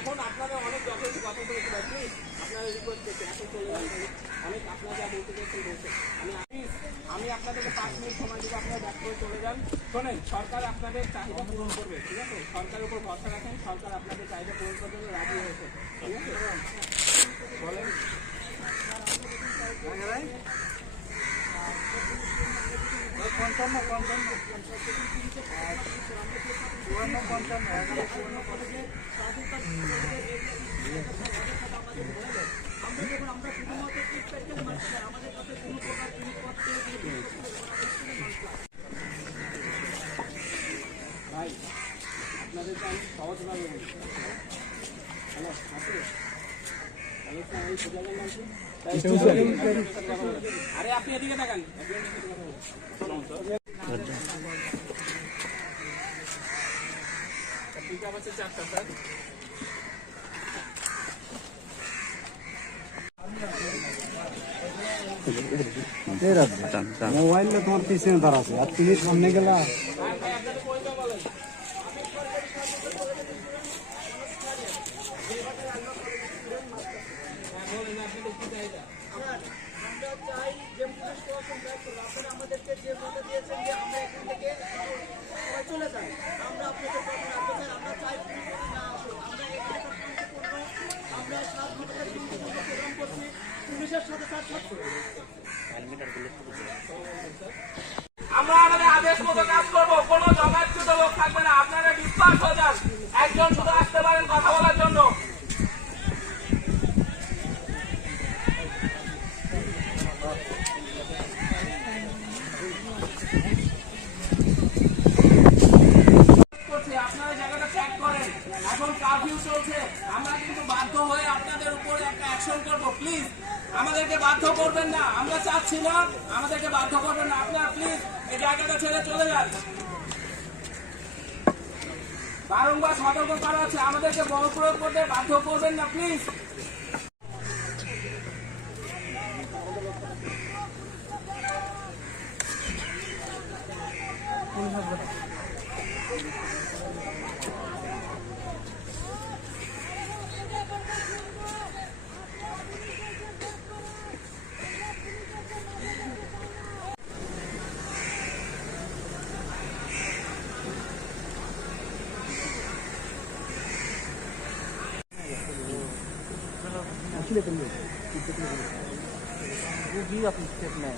এখন আপনারা অনেক যথেষ্ট কথা আপনারা রিকোয়েস্ট করছেন এখন চলে অনেক আপনারা যা বলতে চাইছেন আমি আপনাদেরকে পাঁচ মিনিট সময় দেবো আপনারা ব্যাক করে চলে যান। শোনেন, সরকার আপনাদের চাহিদা পূরণ করবে, ঠিক আছে? সরকারের উপর ভরসা রাখেন, সরকার আপনাদের চাহিদা পূরণ করতে জন্য রাজি হয়েছে, ঠিক আছে? বলেন। পঞ্চান্ন পঞ্চান্ন চুয়ান্ন পঞ্চান্ন এগারো চুয়ান্ন ভাই আপনাদেরকে আমি সহজভাবে বলছি হ্যালো আছে হ্যালো স্যার এই সুজালের নাম কি? আরে আপনি যে পুলিশ প্রশাসন আছে চারটা আমাদেরকে যে কথা দিয়েছেন যে আমরা এখান থেকে চলে যাই আমরা আমাদের আদেশ মতো কাজ করব কোনো জমাচ্যুত লোক থাকবে না আপনারা বিশ্বাস হয়ে যান একজন শুধু আসতে পারেন কথা বলার জন্য করছি, আপনারা জায়গাটা ট্র্যাক করেন। এখন কারফিউ চলছে। আমরা কিন্তু বাধ্য হয়ে আপনাদের উপরে একটা অ্যাকশন করব প্লিজ আমাদেরকে বাধ্য করবেন না। আমরা চাচ্ছি না আমাদেরকে বাধ্য করবেন না। আপনারা প্লিজ এই জায়গাটা ছেড়ে চলে যান। বারংবার সতর্ক করা আছে। আমাদেরকে বল প্রয়োগ করতে বাধ্য করবেন না প্লিজ कितने दिन वो भी अपनी स्टेप में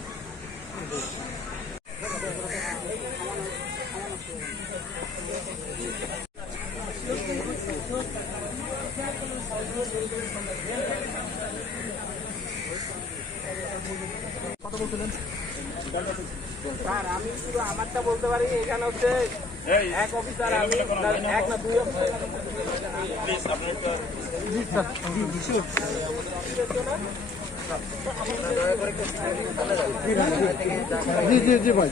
স্যার আমি শুধু আমারটা বলতে পারি এখানে হচ্ছে এক অফিসার আমি এক না দুই অফিসার জি জি জি ভাই।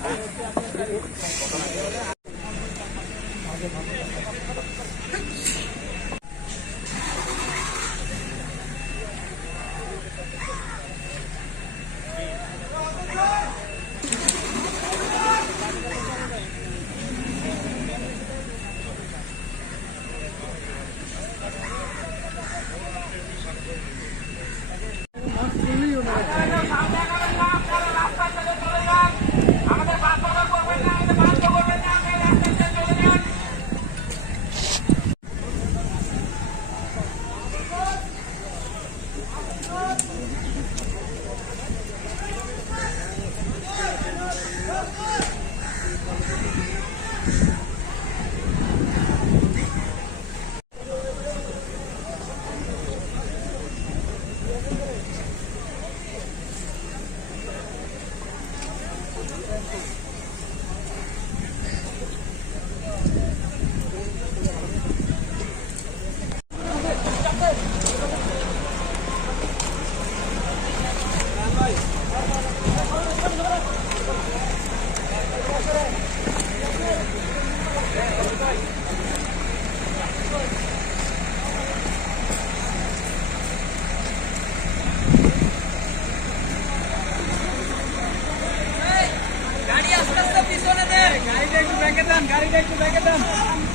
them.